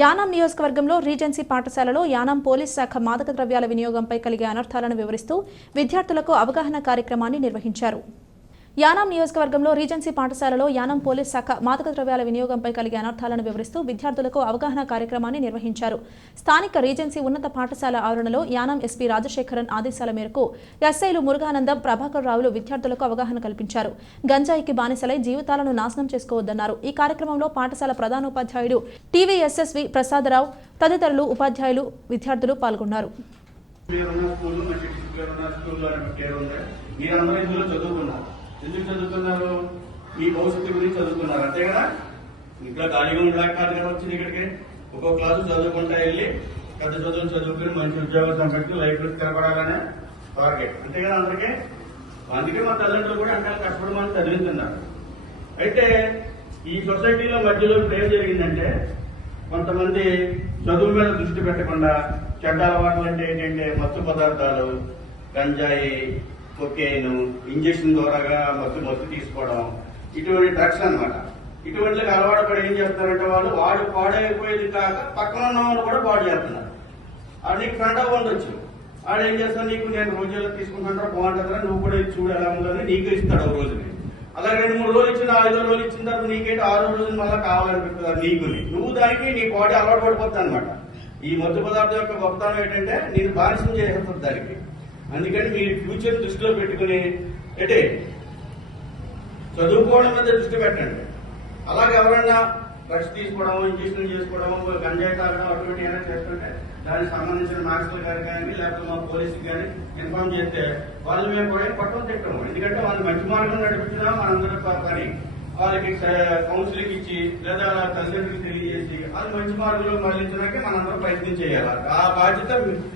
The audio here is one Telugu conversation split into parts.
యానాం నియోజకవర్గంలో రీజెన్సీ పాఠశాలలో యానాం పోలీస్ శాఖ మాదక ద్రవ్యాల వినియోగంపై కలిగే అనర్థాలను వివరిస్తూ విద్యార్థులకు అవగాహన కార్యక్రమాన్ని నిర్వహించారు. యానాం నియోజకవర్గంలో రీజెన్సీ పాఠశాలలో యానాం పోలీస్ శాఖ మాదక ద్రవ్యాల వినియోగంపై కలిగే అనర్థాలను వివరిస్తూ విద్యార్థులకు అవగాహన కార్యక్రమాన్ని నిర్వహించారు. స్థానిక రీజెన్సీ ఉన్నత పాఠశాల ఆవరణలో యానాం ఎస్పీ రాజశేఖరన్ ఆదేశాల మేరకు ఎస్ఐలు మురుగానందం ప్రభాకర్ రావులు విద్యార్థులకు అవగాహన కల్పించారు. గంజాయికి బానిసలై జీవితాలను నాశనం చేసుకోవద్దన్నారు. ఈ కార్యక్రమంలో పాఠశాల ప్రధానోపాధ్యాయుడు టీవీఎస్ఎస్వి ప్రసాదరావు తదితరులు ఉపాధ్యాయులు విద్యార్థులు పాల్గొన్నారు. మీరున్న స్కూల్ మంచి ఉన్న స్కూల్లో పేరు ఉంది? మీరందరూ ఇందులో చదువుకున్నారు? ఎందుకు చదువుతున్నారు? మీ భవిష్యత్తు గురించి చదువుతున్నారు. అంతే కదా? ఇంట్లో ఖాళీగా ఉండడానికి కాదు కదా వచ్చింది ఇక్కడికి. ఒక్కొక్క క్లాసు చదువుకుంటా వెళ్ళి పెద్ద చదువులు చదువుకుని మంచి ఉద్యోగం సంపెట్టి లైఫ్లో స్థిరపడాలనే టార్గెట్ అంతే కదా అందరికీ? అందుకే మా తల్లిదండ్రులు కూడా అంతా కష్టపడమని చదివిస్తున్నారు అయితే ఈ సొసైటీలో మధ్యలో ఇప్పుడు ఏం జరిగిందంటే కొంతమంది చదువు మీద దృష్టి పెట్టకుండా చెడ్డ అలవాట్లు అంటే ఏంటంటే మత్తు పదార్థాలు గంజాయి కొకేన్ ఇంజక్షన్ ద్వారాగా మత్తు మత్తు తీసుకోవడం ఇటువంటి డ్రగ్స్ అనమాట ఇటువంటి అలవాటు పడి ఏం చేస్తారంటే వాళ్ళు వాడు పాడైపోయేది కాక పక్కన ఉన్న వాళ్ళు కూడా పాడు చేస్తున్నారు. అది నీకు ఫ్రెండ్ అవ్వ ఉండొచ్చు వాడు ఏం చేస్తాను నీకు నేను రోజుల్లో తీసుకుంటాను బాగుంటుందా? నువ్వు కూడా చూడాలా చూడు ఎలా ఉందని నీకు ఇస్తాడు ఒక రోజుని అలా రెండు మూడు రోజులు ఇచ్చిన ఐదో రోజులు ఇచ్చిన తర్వాత నీకేంటి? ఆరో రోజులు మళ్ళీ కావాలనిపిస్తుంది నీకు నువ్వు దానికి నీ బాడీ అలవాటు పడిపోతుంది అనమాట ఈ మత్తు పదార్థం యొక్క గొప్పతనం ఏంటంటే నేను బానిసం చేసేస్తుంది దానికి. అందుకని మీరు ఫ్యూచర్ దృష్టిలో పెట్టుకుని అంటే చదువుకోవడం మీద దృష్టి పెట్టండి. అలాగే ఎవరైనా డ్రగ్స్ తీసుకోవడం ఇంజక్షన్ చేసుకోవడం గంజాయి తాగడం అటువంటి ఏమైనా చేస్తుంటే దానికి సంబంధించిన మాస్టర్ గారు కానీ లేకపోతే మా పోలీసుకి కానీ ఇన్ఫార్మ్ చేస్తే వాళ్ళు మేము కూడా పట్టం తిట్టం ఎందుకంటే వాళ్ళు మంచి మార్గం నడిపించినా మనందరి పని. వాళ్ళకి కౌన్సిలింగ్ ఇచ్చి లేదా తల్లిదండ్రులకు తెలియజేసి వాళ్ళు మంచి మార్గంలో మళ్ళించడానికి మనందరం ప్రయత్నం చేయాలి. ఆ బాధ్యత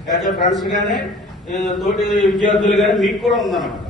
యాజ్ ఫ్రెండ్స్ గానే తోటి విద్యార్థులు కానీ మీకు కూడా ఉందన్నమాట.